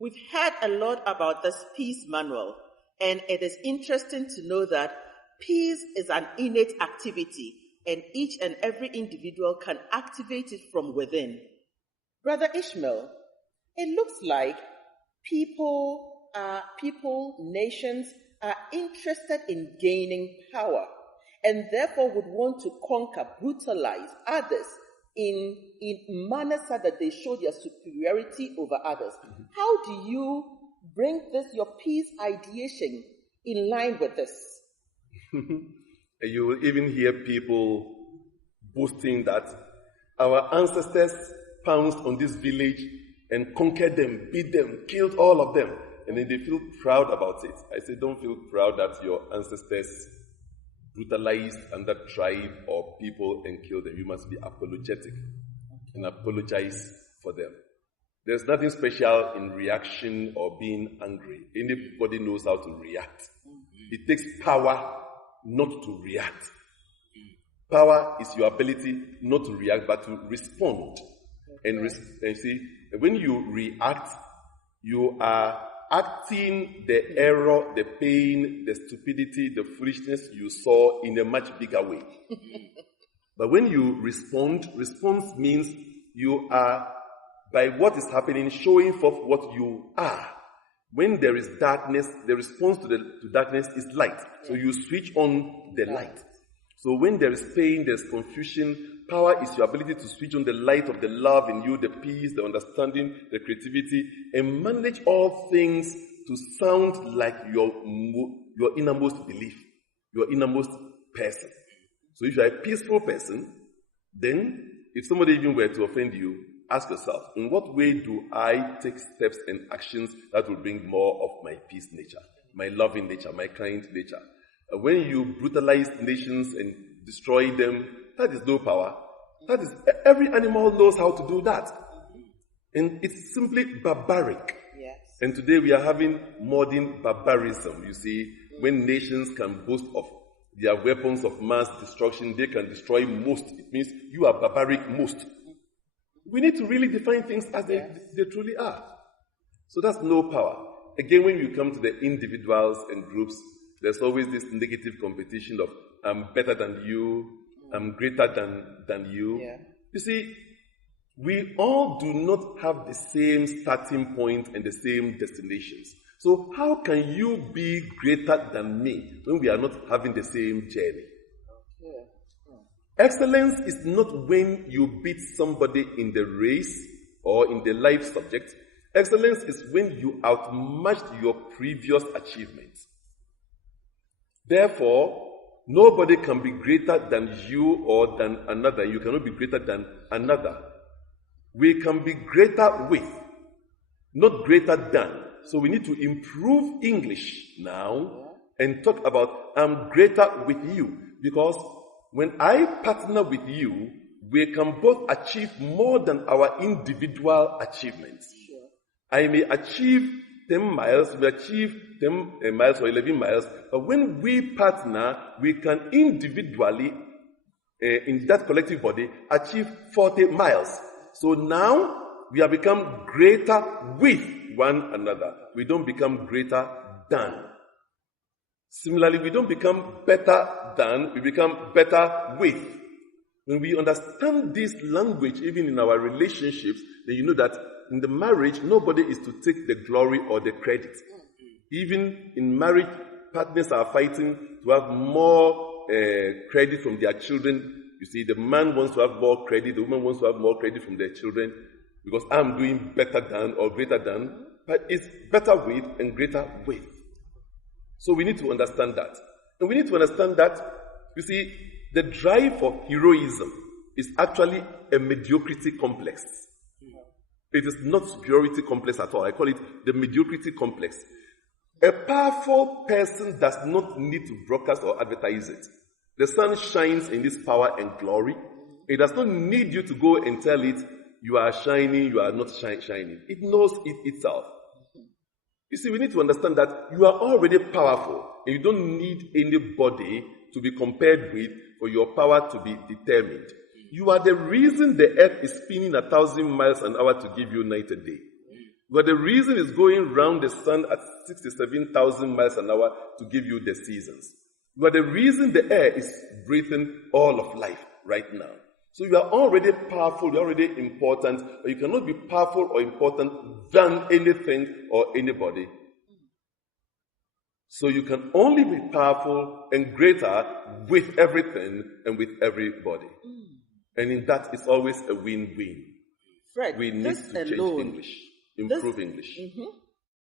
We've heard a lot about this peace manual, and it is interesting to know that peace is an innate activity, and each and every individual can activate it from within. Brother Ishmael, it looks like nations are interested in gaining power, and therefore would want to conquer, brutalize others in manners so that they show their superiority over others. Mm-hmm. How do you bring this, your peace ideation, in line with this? You will even hear people boasting that our ancestors pounced on this village and conquered them, beat them, killed all of them. And then they feel proud about it. I say, don't feel proud that your ancestors brutalized another tribe or people and killed them. You must be apologetic and apologize for them. There's nothing special in reaction or being angry. Anybody knows how to react. It takes power not to react. Power is your ability not to react, but to respond. And see, when you react, you are acting the error, the pain, the stupidity, the foolishness you saw in a much bigger way. But when you respond, response means you are, by what is happening, showing forth what you are. When there is darkness, the response to darkness is light. So you switch on the light. So when there is pain, there's confusion. Power is your ability to switch on the light of the love in you, the peace, the understanding, the creativity, and manage all things to sound like your innermost belief, your innermost person. So if you're a peaceful person, then if somebody even were to offend you, ask yourself, in what way do I take steps and actions that will bring more of my peace nature, my loving nature, my kind nature? When you brutalize nations and destroy them, that is no power. That is, every animal knows how to do that. And it's simply barbaric. Yes. And today we are having modern barbarism. You see, when nations can boast of their weapons of mass destruction, they can destroy most. It means you are barbaric most. We need to really define things as they truly are. So that's no power. Again, when you come to the individuals and groups, there's always this negative competition of I'm better than you, I'm greater than you. Yeah. You see, we all do not have the same starting point and the same destinations. So how can you be greater than me when we are not having the same journey? Excellence is not when you beat somebody in the race or in the life subject. Excellence is when you outmatched your previous achievements. Therefore, nobody can be greater than you or than another. You cannot be greater than another. We can be greater with, not greater than. So we need to improve English now and talk about I'm greater with you. Because when I partner with you, we can both achieve more than our individual achievements. Sure. I may achieve 10 miles, we achieve 10 miles or 11 miles, but when we partner, we can individually, in that collective body, achieve 40 miles. So now, we have become greater with one another. We don't become greater than. Similarly, we don't become better than, we become better with. When we understand this language, even in our relationships, then you know that in the marriage, nobody is to take the glory or the credit. Even in marriage, partners are fighting to have more credit from their children. You see, the man wants to have more credit, the woman wants to have more credit from their children, because I'm doing better than or greater than, but it's better with and greater with. So we need to understand that. And we need to understand that, you see, the drive for heroism is actually a mediocrity complex. It is not superiority complex at all. I call it the mediocrity complex. A powerful person does not need to broadcast or advertise it. The sun shines in this power and glory. It does not need you to go and tell it, you are shining, you are not shining. It knows it itself. You see, we need to understand that you are already powerful, and you don't need anybody to be compared with for your power to be determined. You are the reason the earth is spinning 1,000 miles an hour to give you night and day. But the reason it's going round the sun at 67,000 miles an hour to give you the seasons. But the reason the air is breathing all of life right now. So you are already powerful, you're already important, but you cannot be powerful or important than anything or anybody. So you can only be powerful and greater with everything and with everybody. And in that, it's always a win-win. Fred, We need to change English, improve English.